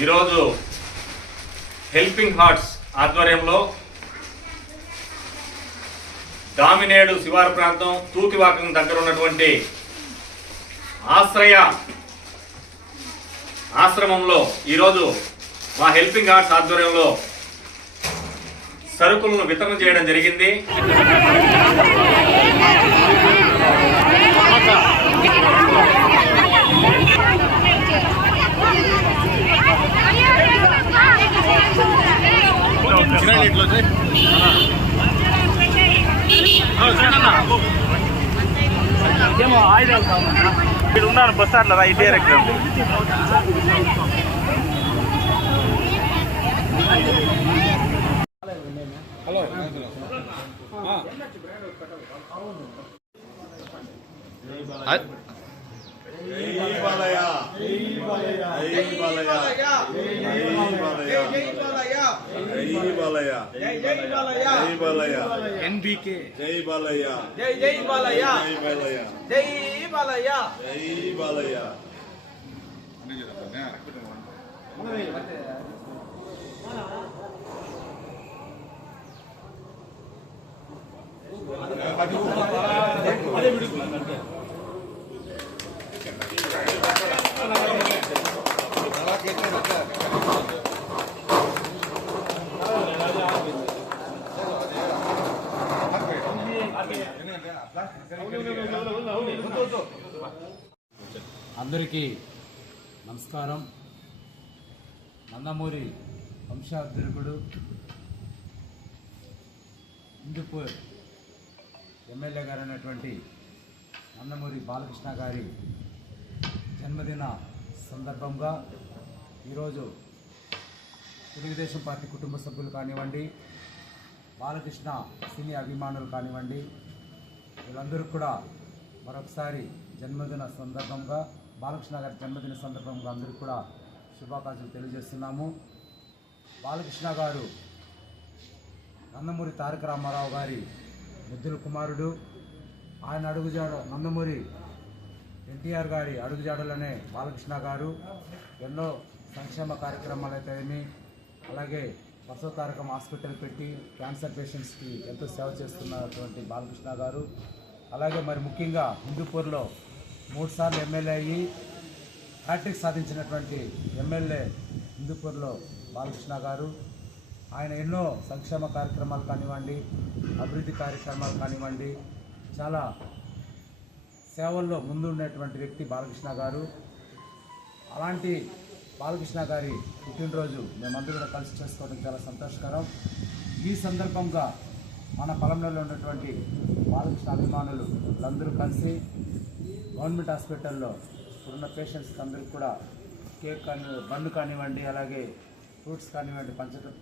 ఈరోజు helping hearts ఆధ్వర్యంలో దామినేడు శివారు ప్రాంతం తూకివాకం దగ్గర ఉన్నటువంటి ఆశ్రమంలో ఈరోజు మా హెల్పింగ్ హార్ట్స్ ఆధ్వర్యంలో సరుకులను వితరణ చేయడం జరిగింది. ఏమో ఆయుధాలు కావాలన్నా ఇక్కడ ఉన్నారు బస్ స్టాండ్లో రా ఇదే ఎగ్జామ్ హలో ఎన్బికే జై బాలయ్య జై జై బాలయ్య జై బాలయ్య జై బాలయ్య జై బాలయ్య. అందరికీ నమస్కారం. నందమూరి వంశాభివృద్ధుడు హిందూపూర్ ఎమ్మెల్యే గారు అయినటువంటి నందమూరి బాలకృష్ణ గారి జన్మదిన సందర్భంగా ఈరోజు తెలుగుదేశం పార్టీ కుటుంబ సభ్యులు కానివ్వండి, బాలకృష్ణ సినీ అభిమానులు కానివ్వండి, వీళ్ళందరూ కూడా మరొకసారి జన్మదిన సందర్భంగా బాలకృష్ణ గారి జన్మదిన సందర్భంగా అందరికీ కూడా శుభాకాంక్షలు తెలియజేస్తున్నాము. బాలకృష్ణ గారు నందమూరి తారక రామారావు గారి ముద్దుల కుమారుడు. ఆయన నందమూరి ఎన్టీఆర్ గారి అడుగుజాడలనే బాలకృష్ణ గారు ఎన్నో సంక్షేమ కార్యక్రమాలు అయితేమి, అలాగే బసవతారకం హాస్పిటల్ పెట్టి క్యాన్సర్ పేషెంట్స్కి ఎంతో సేవ చేస్తున్నటువంటి బాలకృష్ణ గారు, అలాగే మరి ముఖ్యంగా హిందూపూర్లో 3 సార్లు ఎమ్మెల్యే అయ్యి హ్యాట్రిక్ సాధించినటువంటి ఎమ్మెల్యే హిందూపూర్లో బాలకృష్ణ గారు. ఆయన ఎన్నో సంక్షేమ కార్యక్రమాలు కానివ్వండి, అభివృద్ధి కార్యక్రమాలు కానివ్వండి, చాలా సేవల్లో ముందున్నటువంటి వ్యక్తి బాలకృష్ణ గారు. అలాంటి బాలకృష్ణ గారి పుట్టినరోజు మేమందరూ కూడా కలిసి చేసుకోవడం చాలా సంతోషకరం. ఈ సందర్భంగా మన పొలంలో ఉన్నటువంటి బాలకృష్ణ అభిమానులు అందరూ కలిసి గవర్నమెంట్ హాస్పిటల్లో ఇప్పుడున్న పేషెంట్స్కి అందరికీ కూడా కేక్ బండ్లు కానివ్వండి, అలాగే ఫ్రూట్స్ కానివ్వండి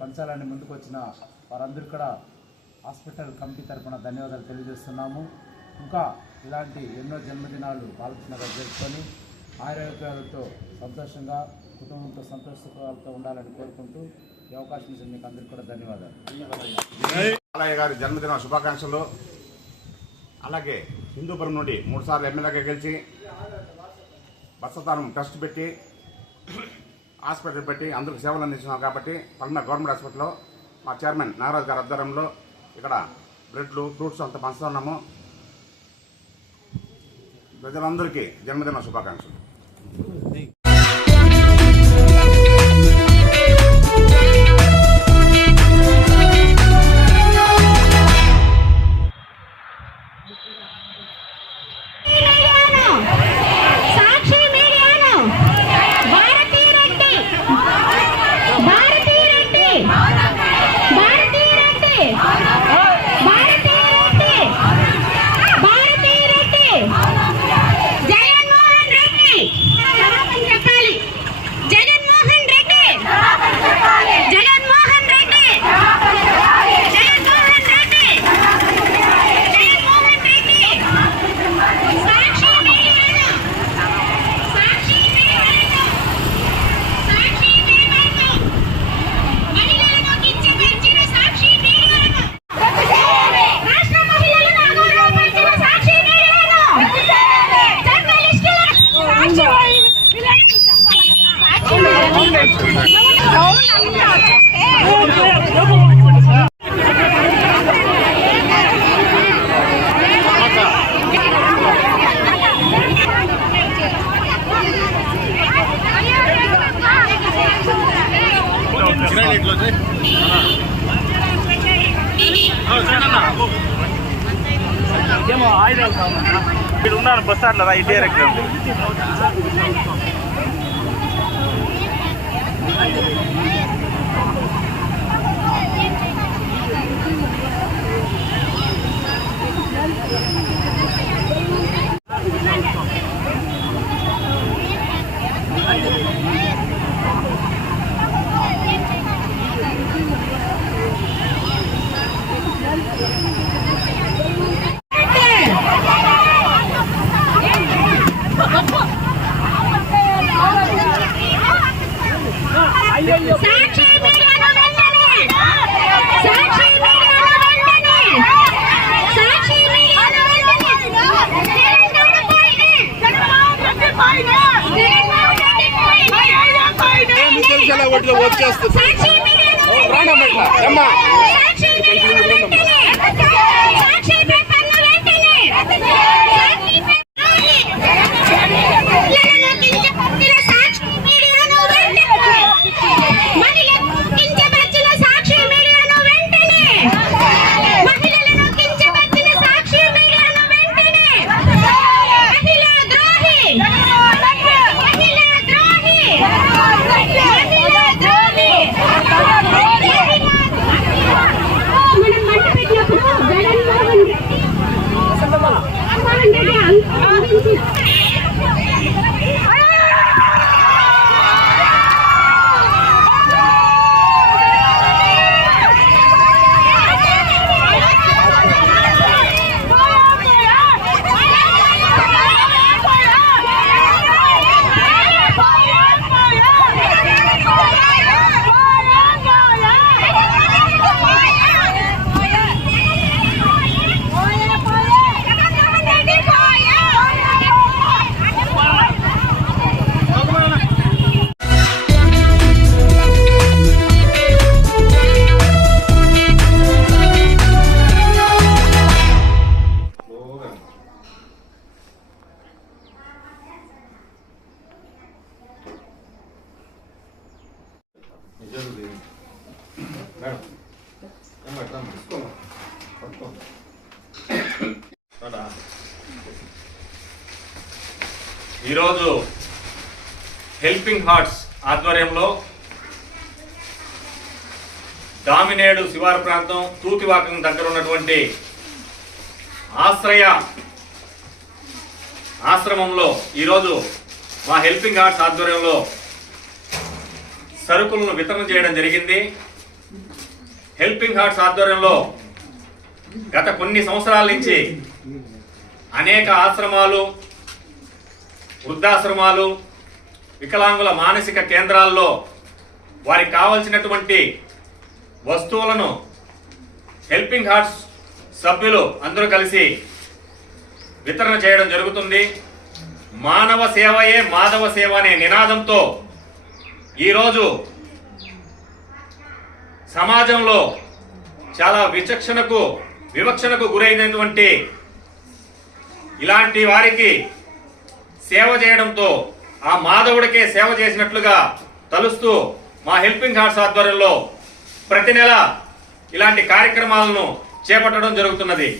పంచాలని ముందుకు వచ్చిన వారందరూ కూడా హాస్పిటల్ కమిటీ తరఫున ధన్యవాదాలు తెలియజేస్తున్నాము. ఇంకా ఇలాంటి ఎన్నో జన్మదినాలు బాలకృష్ణ గారు జరుపుకొని ఆరోగ్యాలతో సంతోషంగా కుటుంబంతో సంతోషాలతో ఉండాలని కోరుకుంటూ ఈ అవకాశం ఇచ్చిన మీకు అందరికీ కూడా ధన్యవాదాలు. బాలయ్య గారి జన్మదిన శుభాకాంక్షలు. అలాగే హిందూపురం నుండి 3 సార్లు ఎమ్మెల్యేగా గెలిచి బసవతారం ట్రస్ట్ పెట్టి హాస్పిటల్ పెట్టి అందరికి సేవలు అందించినాం కాబట్టి పల్నాడు గవర్నమెంట్ హాస్పిటల్లో మా చైర్మన్ నాగరాజు గారి ఆధ్వర్యంలో ఇక్కడ బ్రెడ్లు ఫ్రూట్స్ అంతా పంచుతున్నాము. ప్రజలందరికీ జన్మదిన శుభాకాంక్షలు. జగన్మోహన్ రెడ్డి ఇక్కడ ఉన్నాను బస్ స్టాండ్ రా, ఇదే దగ్గర ఉంది. సాక్షి మీడియాను వెంటనే సాక్షి మీడియాను వెంటనే సాక్షి మీడియాను వెంటనే తెలంగాణ పోయినే తెలంగాణ పోయినే సాక్షి మీడియాను సాక్షి మీడియాను వెంటనే సాక్షి పేపర్ను వెంటనే సాక్షి మహిళలను కించపరిచిన సాక్షి మీడియాను వెంటనే మహిళా ద్రోహి మహిళా ద్రోహి మహిళా ద్రోహి మనం మంట పెట్టినప్పుడు జగన్మోహన్ రెడ్డి అందించిన ఈరోజు హెల్పింగ్ హార్ట్స్ ఆధ్వర్యంలో దామినేడు శివారు ప్రాంతం తూతివాకం దగ్గర ఉన్నటువంటి ఆశ్రమంలో ఈరోజు మా హెల్పింగ్ హార్ట్స్ ఆధ్వర్యంలో సరుకులను వితరణ చేయడం జరిగింది. హెల్పింగ్ హార్ట్స్ ఆధ్వర్యంలో గత కొన్ని సంవత్సరాల నుంచి అనేక ఆశ్రమాలు, వృద్ధాశ్రమాలు, వికలాంగుల మానసిక కేంద్రాల్లో వారికి కావలసినటువంటి వస్తువులను హెల్పింగ్ హార్ట్స్ సభ్యులు అందరూ కలిసి వితరణ చేయడం జరుగుతుంది. మానవ సేవయే మాధవ సేవ అనే నినాదంతో ఈరోజు సమాజంలో చాలా వివక్షణకు గురైనటువంటి ఇలాంటి వారికి సేవ చేయడంతో ఆ మాధవుడికే సేవ చేసినట్లుగా తలుస్తూ మా హెల్పింగ్ హార్ట్స్ ఆధ్వర్యంలో ప్రతి నెల ఇలాంటి కార్యక్రమాలను చేపట్టడం జరుగుతున్నది.